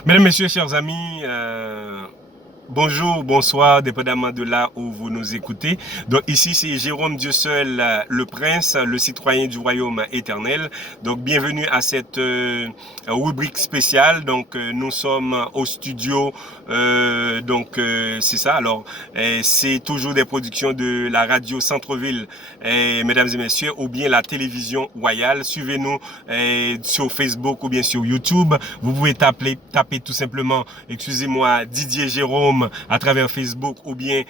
Mesdames, Messieurs, chers amis, bonjour, bonsoir, dépendamment de là où vous nous écoutez. Donc ici, c'est Jérôme Dieu seul, le prince, le citoyen du royaume éternel. Donc bienvenue à cette rubrique spéciale. Donc nous sommes au studio, c'est ça. Alors c'est toujours des productions de la radio Centre-Ville, mesdames et messieurs, ou bien la télévision royale. Suivez-nous sur Facebook ou bien sur YouTube. Vous pouvez taper tout simplement, excusez-moi, Didier Jérôme à travers Facebook ou bien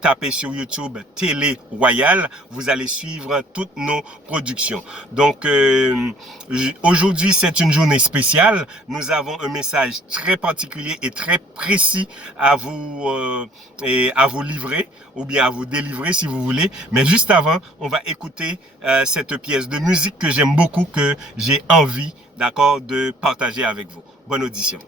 taper sur YouTube Télé Royale. Vous allez suivre toutes nos productions. Donc aujourd'hui, c'est une journée spéciale. Nous avons un message très particulier et très précis à vous livrer ou bien à vous délivrer si vous voulez. Mais juste avant, on va écouter cette pièce de musique que j'aime beaucoup, que j'ai envie, d'accord, de partager avec vous. Bonne audition.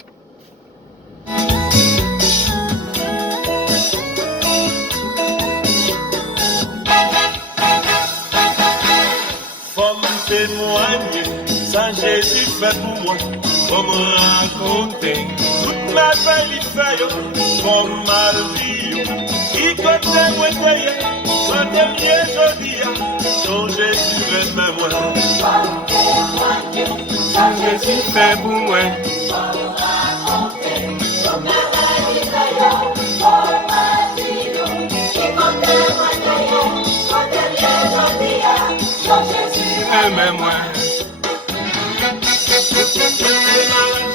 Faut me témoigner, ça Jésus fait pour moi. Faut me raconter toute ma belle feuille. Faut ma vie, qui côté moi taillé, côté mieux jodi, son Jésus fait moi. Faut me témoigner, ça Jésus fait pour moi. Faut me raconter toute ma belle feuille. Faut ma vie, qui côté moi taillé, côté mieux jodi, son Jésus. Même moi.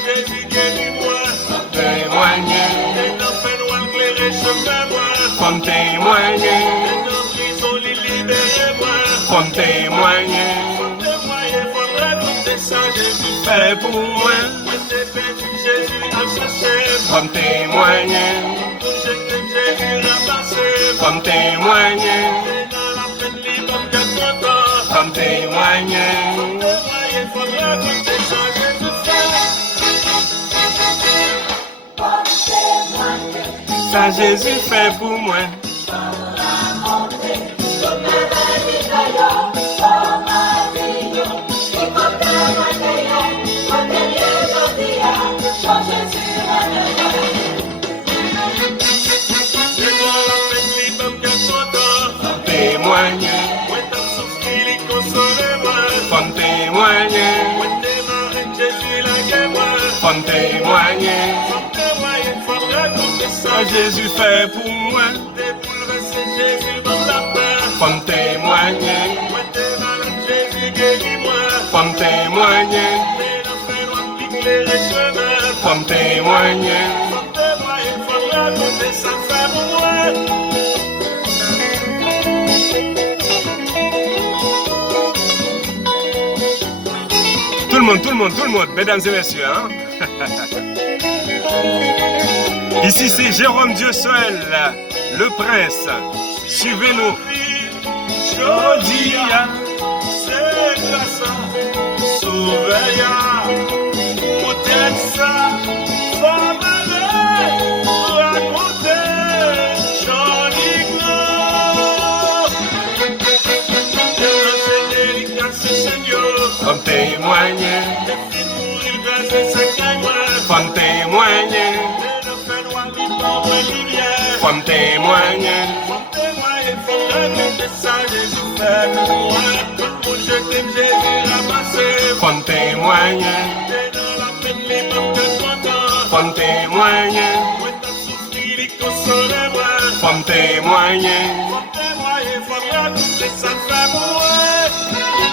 Jésus guéris-moi, Témoigner, et dans fait noir éclairer chemin-moi, comme témoigner, et dans prison libérez-moi, comme témoigner, témoigner, faudra compter ça, Jésus fait pour moi, moi t'ai perdu, Jésus a cherché, comme témoigner, pour jeter Jésus ramassé, comme témoigner, et dans la peine libre, comme content, comme témoigner, témoigner, faudra compter ça, Jésus ça Jésus fait pour moi. Témoigner, comme témoigner, comme témoigner, ça Jésus fait pour moi. Comme témoigner, comme témoigner, comme témoigner. Tout le monde, mesdames et messieurs. Hein? Ici, c'est Jérôme Dieu seul, le prince. Suivez-nous. Jodia, c'est grâce à Surveillant, peut-être ça, faut m'aller, raconter, joli gros. C'est délicat, c'est Seigneur, Comme témoigner, des filles mourir, grâce à moi. comme témoigner, Et le fait noir, il prend moins lumière. comme témoigner, Témoigner, faut raconter ça, Jésus fait pour moi. Tout le monde, je t'aime, Jésus ramassé. comme témoigner, T'es dans la peine, les mêmes que content. comme témoigner, Moi, t'as souffri, les consoler, moi. comme témoigner. Faut témoigner, faut raconter ça, fait pour moi.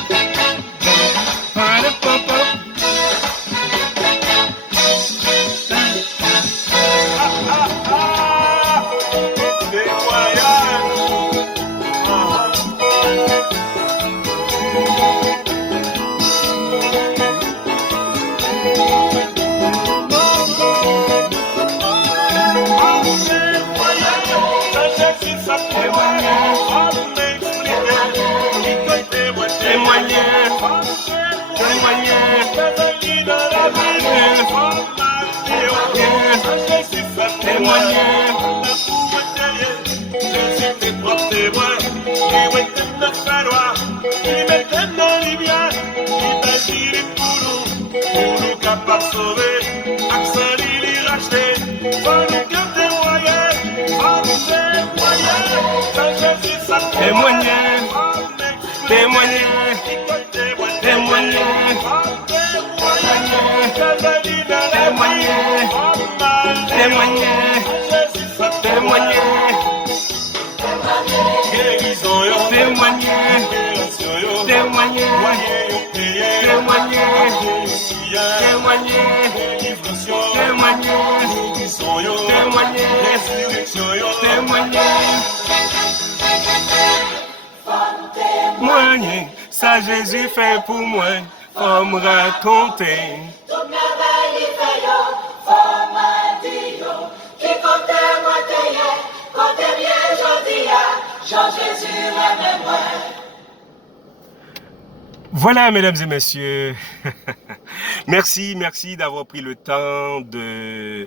Capable de sauver, accent Témoigner, ça Jésus fait pour moi, faut me raconter. Tout merveille fait yo, faut me dire, qui comptait moi t'ayais, comptait bien jodi a, Jean-Jésus aime moi. Voilà, mesdames et messieurs, merci d'avoir pris le temps de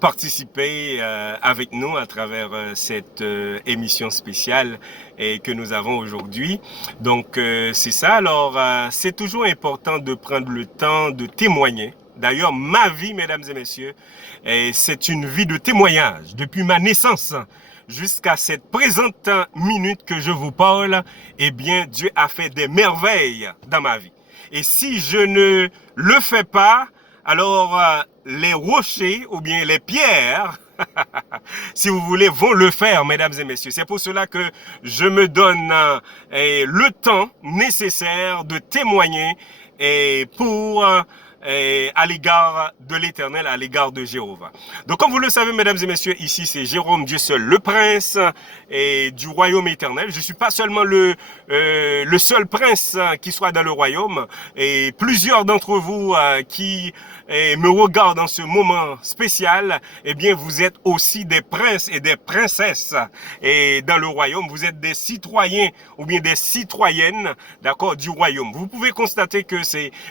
participer avec nous à travers cette émission spéciale que nous avons aujourd'hui. Donc, c'est ça. Alors, c'est toujours important de prendre le temps de témoigner. D'ailleurs, ma vie, mesdames et messieurs, c'est une vie de témoignage. Depuis ma naissance jusqu'à cette présente minute que je vous parle, eh bien, Dieu a fait des merveilles dans ma vie. Et si je ne le fais pas, alors les rochers ou bien les pierres, si vous voulez, vont le faire, mesdames et messieurs. C'est pour cela que je me donne le temps nécessaire de témoigner pour à l'égard de l'Éternel, à l'égard de Jéhovah. Donc, comme vous le savez, mesdames et messieurs, ici, c'est Jérôme Dieu seul, le prince du royaume éternel. Je suis pas seulement le seul prince qui soit dans le royaume, et plusieurs d'entre vous qui me regardent dans ce moment spécial, eh bien, vous êtes aussi des princes et des princesses et dans le royaume. Vous êtes des citoyens ou bien des citoyennes, d'accord, du royaume. Vous pouvez constater que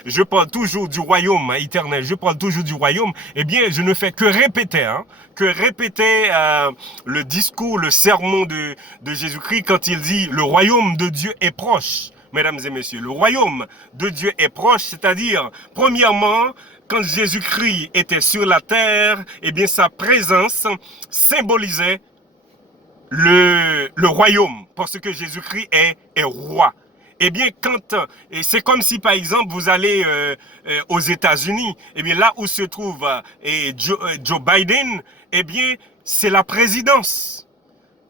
je parle toujours du royaume éternel, je parle toujours du royaume. Eh bien, je ne fais que répéter, le discours, le sermon de Jésus-Christ quand il dit le royaume de Dieu est proche. Mesdames et messieurs, le royaume de Dieu est proche, c'est-à-dire, premièrement, quand Jésus-Christ était sur la terre, eh bien, sa présence symbolisait le royaume, parce que Jésus-Christ est roi. Eh bien, c'est comme si, par exemple, vous allez aux États-Unis, eh bien, là où se trouve Joe Biden, eh bien, c'est la présidence.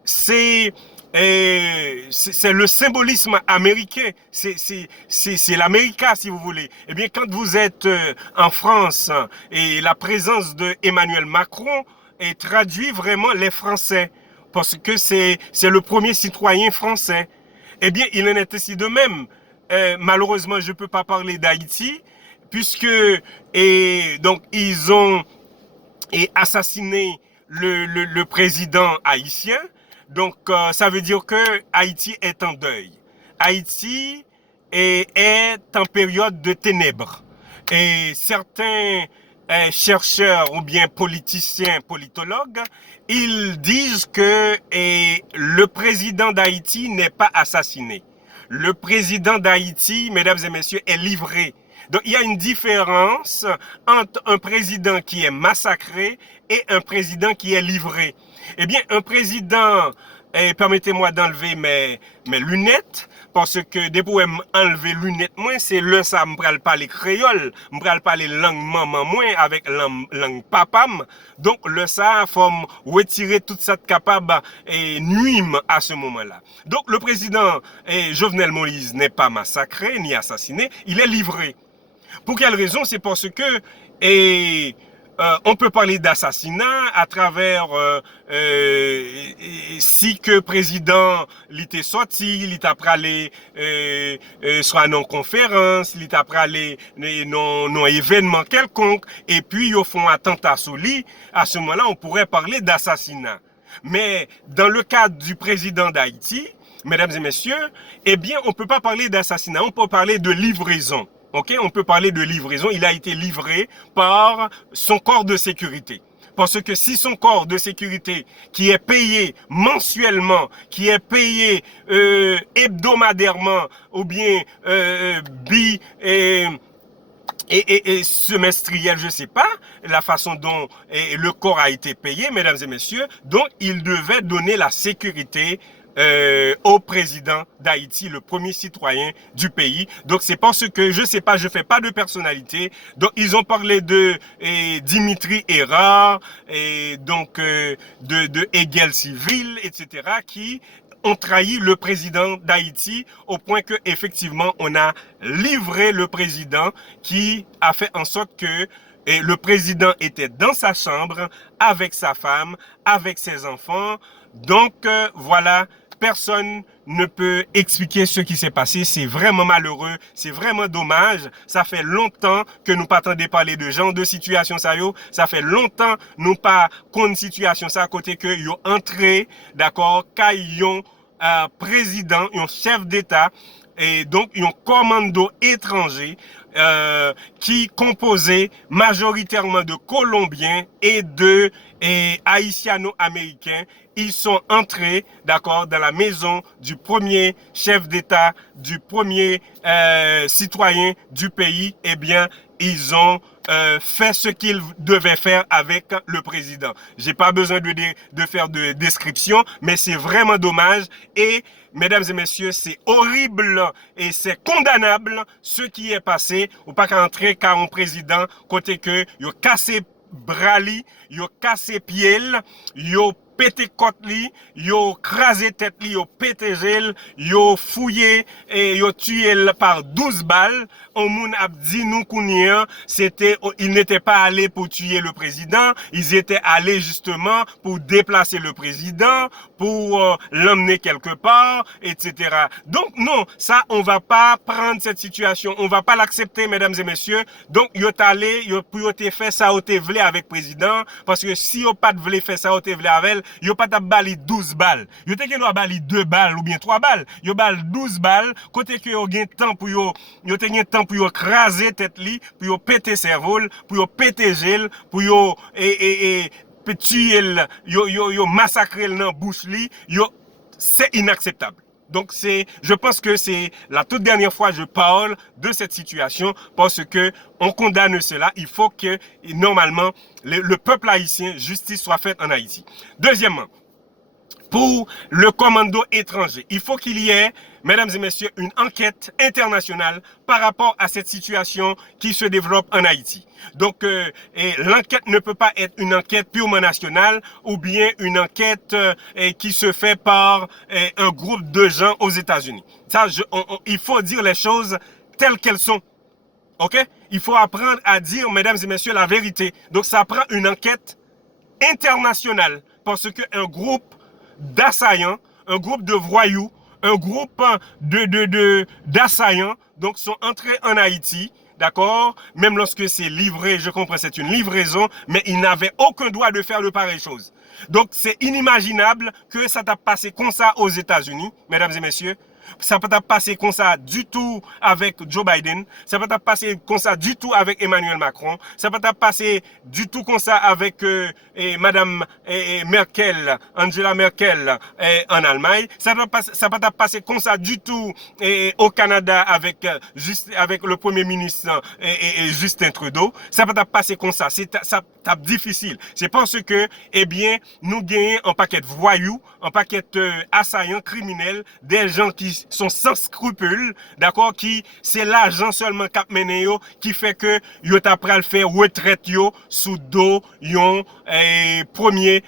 C'est le symbolisme américain, c'est l'América, si vous voulez. Eh bien, quand vous êtes en France, et la présence de Emmanuel Macron traduit vraiment les Français, parce que c'est le premier citoyen français. Eh bien, il en est ainsi de même. Malheureusement, je ne peux pas parler d'Haïti, puisque donc ils ont assassiné le président haïtien. Donc, ça veut dire que Haïti est en deuil. Haïti est en période de ténèbres. Et certains chercheurs ou bien politiciens, politologues, ils disent que le président d'Haïti n'est pas assassiné. Le président d'Haïti, mesdames et messieurs, est livré. Donc, il y a une différence entre un président qui est massacré et un président qui est livré. Eh bien, un président, permettez-moi d'enlever mes lunettes, parce que dès pour enlever lunettes, moi, c'est là ça, me pral parler créole, me pral parler langue maman, moi, avec langue papam. Donc, le ça, faut retirer tout ça capable et nuire à ce moment-là. Donc, le président Jovenel Moïse n'est pas massacré, ni assassiné, il est livré. Pour quelle raison? C'est parce que, on peut parler d'assassinat à travers si que président l'était sorti, il t'a pralé soit non conférence, il t'a pralé non événement quelconque, et puis ils font attentat sur lui. À ce moment-là, on pourrait parler d'assassinat. Mais dans le cadre du président d'Haïti, mesdames et messieurs, eh bien, on peut pas parler d'assassinat, on peut parler de livraison. Ok, on peut parler de livraison. Il a été livré par son corps de sécurité. Parce que si son corps de sécurité, qui est payé mensuellement, qui est payé hebdomadairement, ou bien semestriel, je ne sais pas, la façon dont le corps a été payé, mesdames et messieurs, donc il devait donner la sécurité au président d'Haïti, le premier citoyen du pays. Donc c'est parce que je sais pas, je fais pas de personnalité. Donc ils ont parlé de Dimitri Erard et donc de Hegel Civil, etc. qui ont trahi le président d'Haïti au point que effectivement on a livré le président qui a fait en sorte que le président était dans sa chambre avec sa femme, avec ses enfants. Donc voilà, personne ne peut expliquer ce qui s'est passé. C'est vraiment malheureux, c'est vraiment dommage. Ça fait longtemps que nous pas attendons parler de genre de situation ça yo. Ça fait longtemps nous pas une situation ça à côté que yo entré, d'accord, caillon président, un chef d'État et donc un commando étranger qui composait majoritairement de Colombiens et de Haïtiano-Américains. Ils sont entrés, d'accord, dans la maison du premier chef d'État, du premier citoyen du pays. Eh bien, ils ont fait ce qu'ils devaient faire avec le président. J'ai pas besoin de faire de description, mais c'est vraiment dommage et mesdames et messieurs, c'est horrible et c'est condamnable ce qui est passé. Ou pas qu'à entrer car un président côté que il a cassé bras li, il a cassé pied, il a pété côte li, yo crasé tête li, yo pété gel, yo fouillé et yo tué par 12 balles. On moun a dit nous kounien, c'était ils n'étaient pas allés pour tuer le président, ils étaient allés justement pour déplacer le président, pour l'emmener quelque part, etc. Donc non, ça on va pas prendre cette situation, on va pas l'accepter mesdames et messieurs. Donc yo allé, yo pour te faire ça ou te vle avec président parce que si yo pas vle faire ça ou te vle avec yo pas t'a bali 12 balles. Yo te gen doit bali 2 balles ou bien 3 balles. Yo bal 12 balles côté que yo gen temps pour yo te gen temps pour yo craser tête li, pour yo péter cerveau, pour yo péter gel, pour yo tuer yo massacrer dans bouche li, c'est inacceptable. Donc je pense que c'est la toute dernière fois que je parle de cette situation parce que on condamne cela. Il faut que normalement le peuple haïtien, justice soit faite en Haïti. Deuxièmement, pour le commando étranger, il faut qu'il y ait, mesdames et messieurs, une enquête internationale par rapport à cette situation qui se développe en Haïti. Donc, l'enquête ne peut pas être une enquête purement nationale ou bien une enquête qui se fait par un groupe de gens aux États-Unis. Ça, il faut dire les choses telles qu'elles sont. OK? Il faut apprendre à dire, mesdames et messieurs, la vérité. Donc, ça prend une enquête internationale parce qu'un groupe d'assaillants, un groupe de voyous, un groupe d'assaillants, donc sont entrés en Haïti, d'accord? Même lorsque c'est livré, je comprends, c'est une livraison, mais ils n'avaient aucun droit de faire de pareilles choses. Donc c'est inimaginable que ça t'a passé comme ça aux États-Unis, mesdames et messieurs. Ça peut pas passer comme ça du tout avec Joe Biden. Ça peut pas passer comme ça du tout avec Emmanuel Macron. Ça peut pas passer du tout comme ça avec Madame Merkel, Angela Merkel en Allemagne. Ça peut pas passer comme ça du tout au Canada avec le Premier ministre Justin Trudeau. Ça peut pas passer comme ça. C'est difficile. C'est parce que, eh bien, nous gagnons un paquet de voyous, un paquet assaillants criminels, des gens qui sont sans scrupules, d'accord, qui c'est l'argent seulement cap mené yo qui fait que yo t'a pral faire retraite yo sous dos yon premier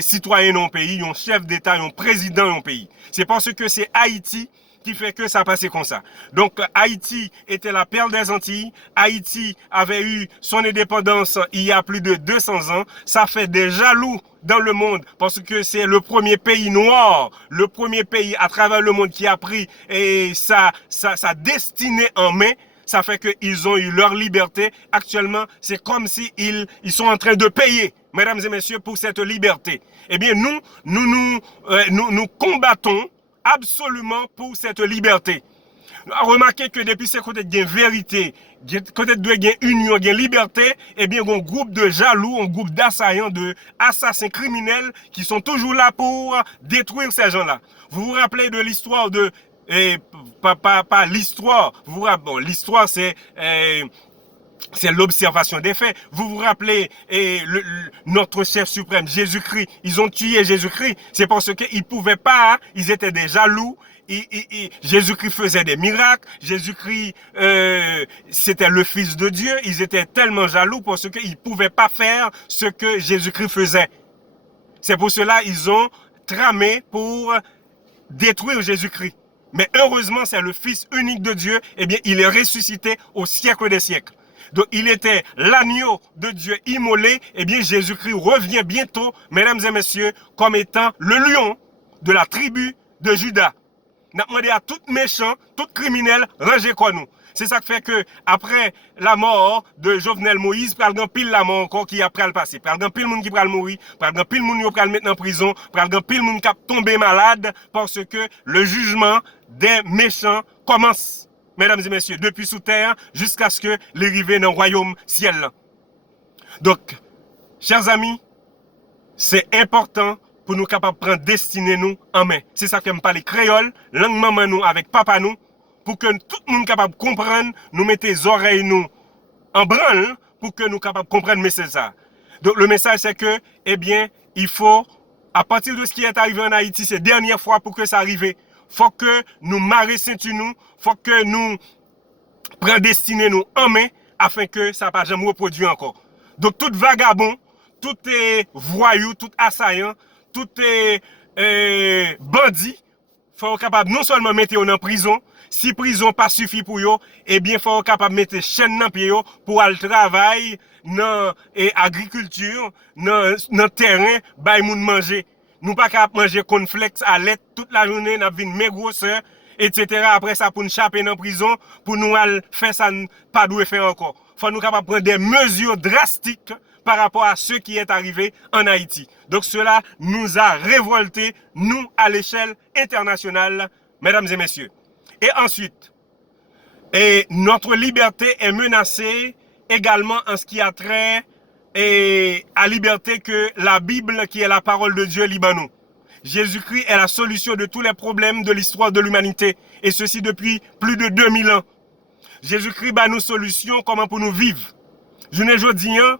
citoyen dans pays, yon chef d'État, yon président dans pays. C'est parce que c'est Haïti qui fait que ça passait comme ça. Donc Haïti était la perle des Antilles. Haïti avait eu son indépendance il y a plus de 200 ans. Ça fait des jaloux dans le monde parce que c'est le premier pays noir, le premier pays à travers le monde qui a pris sa destinée en main. Ça fait qu'ils ont eu leur liberté. Actuellement, c'est comme si ils sont en train de payer, mesdames et messieurs, pour cette liberté. Eh bien, nous combattons absolument pour cette liberté. Remarquez que depuis ce côté de vérité, côté de union, de liberté, eh bien, un groupe de jaloux, un groupe d'assaillants, d'assassins criminels qui sont toujours là pour détruire ces gens-là. Vous vous rappelez de l'histoire pas l'histoire. Bon, l'histoire c'est c'est l'observation des faits. Vous vous rappelez notre chef suprême, Jésus-Christ. Ils ont tué Jésus-Christ. C'est parce qu'ils ne pouvaient pas, ils étaient des jaloux. Jésus-Christ faisait des miracles. Jésus-Christ, c'était le Fils de Dieu. Ils étaient tellement jaloux parce qu'ils ne pouvaient pas faire ce que Jésus-Christ faisait. C'est pour cela qu'ils ont tramé pour détruire Jésus-Christ. Mais heureusement, c'est le Fils unique de Dieu. Eh bien, il est ressuscité au siècle des siècles. Donc, il était l'agneau de Dieu immolé. Eh bien, Jésus-Christ revient bientôt, mesdames et messieurs, comme étant le lion de la tribu de Juda. N'a demandé à tout méchant, tout criminel, rangez quoi nous. C'est ça qui fait que, après la mort de Jovenel Moïse, pral gan pile la mort encore qui a pral passer. Pral gan pile moun qui pral mourir, pral gan pile moun qui pral mettre en prison, pral gan pile moun qui a tombé malade, parce que le jugement des méchants commence. Mesdames et messieurs, depuis sous terre jusqu'à ce que l'arrivée dans le royaume ciel. Donc, chers amis, c'est important pour nous capables de prendre destinée nous en main. C'est ça que me parle créole, langue maman nous avec papa nous, pour que tout le monde capable de comprendre, nous mettons les oreilles nous en branle pour que nous capables de comprendre le message. Donc le message c'est que, eh bien, il faut, à partir de ce qui est arrivé en Haïti, c'est la dernière fois pour que ça arrive. Faut que nous marrer ceinture nous, faut que nous prenions destinée nous en main afin que ça ne pas jamais reproduire encore. Donc tout vagabond, tout est voyou, tout assaillant, tout est bandit, faut capable non seulement mettre en prison, si prison pas suffit pour eux, eh bien faut capable mettre chaîne dans pied pour aller travailler dans agriculture, dans terrain, bay moun manger. Nous pas capable manger cornflakes à lait toute la journée, n'a vinn mes grosseur, etc. Après ça pour nous chaper dans prison, pour nous faire ça pas doit faire encore. Faut nous capable prendre des mesures drastiques par rapport à ce qui est arrivé en Haïti. Donc cela nous a révoltés, nous, à l'échelle internationale, mesdames et messieurs. Et ensuite, notre liberté est menacée également en ce qui a trait à liberté que la Bible, qui est la parole de Dieu, libère nous. Jésus-Christ est la solution de tous les problèmes de l'histoire de l'humanité, et ceci depuis plus de 2000 ans. Jésus-Christ bat nous solution comment pour nous vivre. Je ne dis rien.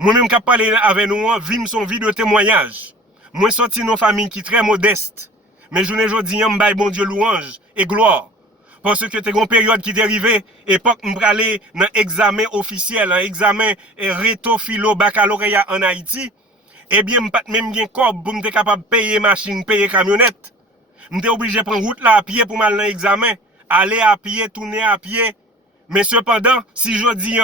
Moi-même qui parle avec nous, vivre son vie de témoignage. Moi sorti nos familles qui très modestes. Mais je ne dis rien, m'baille bon Dieu louange et gloire. Parce que t'es une période qui est arrivée, époque m'bralé dans examen officiel, un examen réto philo baccalauréat en Haïti. Eh bien, m'pas même gen corps pour m'être capable de payer machine, payer camionnette. M'étais obligé de prendre route là à pied pour m'aller dans l'examen. Aller à pied, tourner à pied. Mais cependant, si je dis,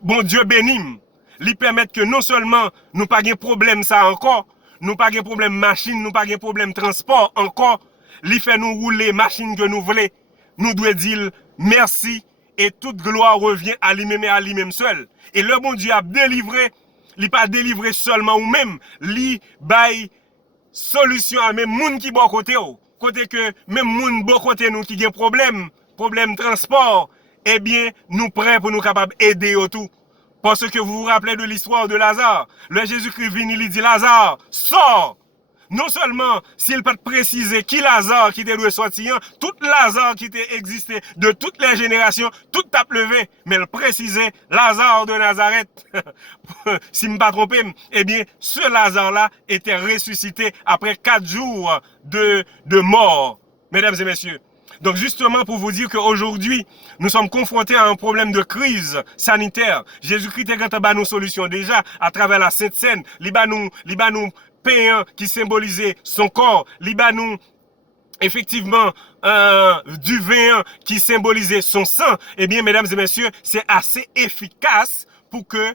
bon Dieu bénisse, lui permettre que non seulement nous pas de problème ça encore, nous pas de problème machine, nous pas de problème transport encore, lui fait nous rouler machine que nous voulons. Nous devons dire merci et toute gloire revient à lui-même et à lui-même seul. Et le bon Dieu a délivré, il pas délivré seulement ou même, lui bail solution à même moun qui bon côté côté que même moun bon côté nous qui a problème transport, eh bien nous prêts pour nous capables aider au tout. Parce que vous vous rappelez de l'histoire de Lazare. Le Jésus-Christ vient, il dit Lazare, sors. Non seulement s'il peut préciser qui Lazare qui était le sortir, tout Lazare qui était existé de toutes les générations, tout a levé, mais il précisait Lazare de Nazareth. Si je ne me pas trompé, eh bien, ce Lazare-là était ressuscité après 4 jours de mort, mesdames et messieurs. Donc justement pour vous dire qu'aujourd'hui, nous sommes confrontés à un problème de crise sanitaire. Jésus-Christ est nos solutions déjà à travers la Sainte Seine. Libanou pain qui symbolisait son corps. Libanou effectivement du vin qui symbolisait son sang. Eh bien, mesdames et messieurs, c'est assez efficace pour que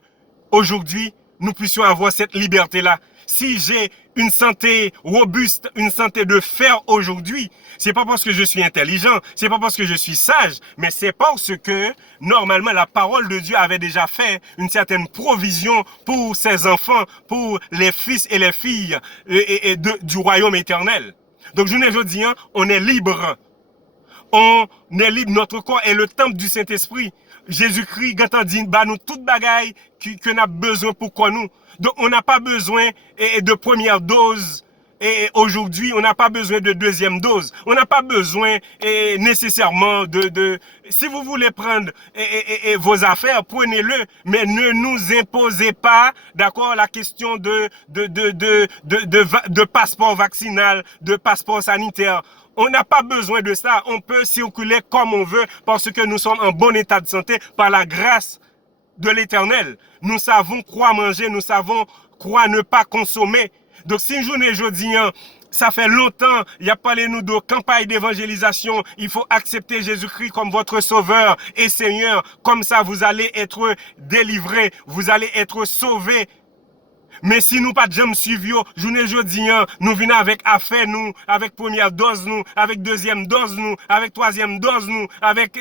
aujourd'hui nous puissions avoir cette liberté-là. Si j'ai une santé robuste, une santé de fer aujourd'hui, c'est pas parce que je suis intelligent, c'est pas parce que je suis sage, mais c'est parce que normalement la parole de Dieu avait déjà fait une certaine provision pour ses enfants, pour les fils et les filles du royaume éternel. Donc je ne dis rien, on est libre. On est libre, notre corps est le temple du Saint-Esprit. Jésus-Christ, quand on dit, bah nous toute bagaille que nous avons besoin pour quoi nous. Donc on n'a pas besoin de première dose aujourd'hui, on n'a pas besoin de deuxième dose. On n'a pas besoin nécessairement si vous voulez prendre vos affaires, prenez-le, mais ne nous imposez pas, d'accord, la question de passeport vaccinal, de passeport sanitaire. On n'a pas besoin de ça. On peut circuler comme on veut parce que nous sommes en bon état de santé par la grâce de l'Éternel. Nous savons quoi manger, nous savons quoi ne pas consommer. Donc si une journée jeudi, ça fait longtemps, il y a parlé nous de campagne d'évangélisation, il faut accepter Jésus-Christ comme votre sauveur et Seigneur. Comme ça, vous allez être délivrés, vous allez être sauvés. Mais si nous pas de jamais suivre, journée jeudi, nous venons avec affaire, nous, avec première dose, nous, avec deuxième dose, nous, avec troisième dose, nous, avec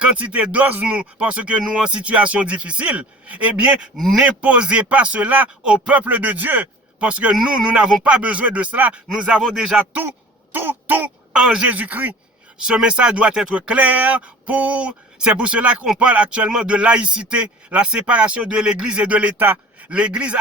quantité dose, nous, parce que nous en situation difficile. Eh bien, n'imposez pas cela au peuple de Dieu. Parce que nous n'avons pas besoin de cela. Nous avons déjà tout en Jésus-Christ. Ce message doit être clair c'est pour cela qu'on parle actuellement de laïcité, la séparation de l'Église et de l'État. L'Église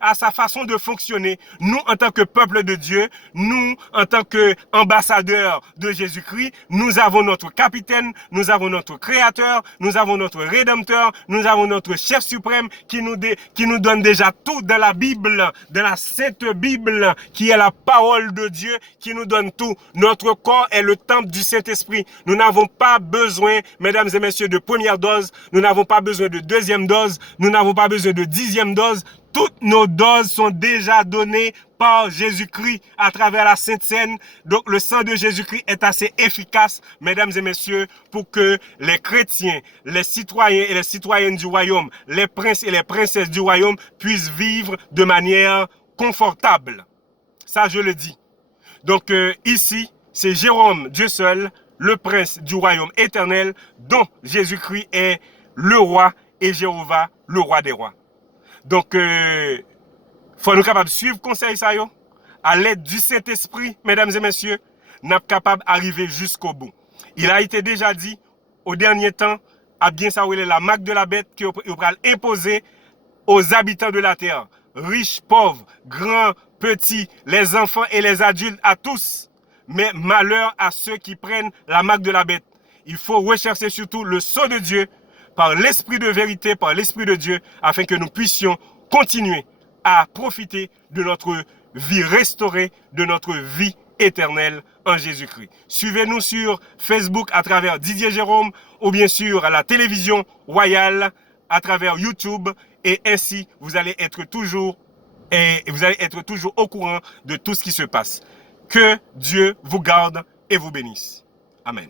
a sa façon de fonctionner. Nous, en tant que peuple de Dieu, nous, en tant qu'ambassadeurs de Jésus-Christ, nous avons notre capitaine, nous avons notre créateur, nous avons notre rédempteur, nous avons notre chef suprême qui nous donne déjà tout dans la Bible, dans la Sainte Bible, qui est la parole de Dieu, qui nous donne tout. Notre corps est le temple du Saint-Esprit. Nous n'avons pas besoin, mesdames et messieurs, de première dose. Nous n'avons pas besoin de deuxième dose. Nous n'avons pas besoin de 10e dose. Toutes nos doses sont déjà données par Jésus-Christ à travers la Sainte Seine. Donc le sang de Jésus-Christ est assez efficace, mesdames et messieurs, pour que les chrétiens, les citoyens et les citoyennes du royaume, les princes et les princesses du royaume puissent vivre de manière confortable. Ça, je le dis. Donc ici, c'est Jérôme, Dieu seul, le prince du royaume éternel, dont Jésus-Christ est le roi et Jéhovah, le roi des rois. Donc, faut nous capables de suivre conseil ça yo. À l'aide du Saint-Esprit, mesdames et messieurs, nous sommes capables d'arriver jusqu'au bout. Il a été déjà dit, au dernier temps, à bien savoir la marque de la bête qui va imposer aux habitants de la terre, riches, pauvres, grands, petits, les enfants et les adultes, à tous. Mais malheur à ceux qui prennent la marque de la bête. Il faut rechercher surtout le sceau de Dieu, par l'esprit de vérité, par l'esprit de Dieu, afin que nous puissions continuer à profiter de notre vie restaurée, de notre vie éternelle en Jésus-Christ. Suivez-nous sur Facebook à travers Didier Jérôme, ou bien sûr à la télévision royale à travers YouTube, et ainsi vous allez être toujours au courant de tout ce qui se passe. Que Dieu vous garde et vous bénisse. Amen.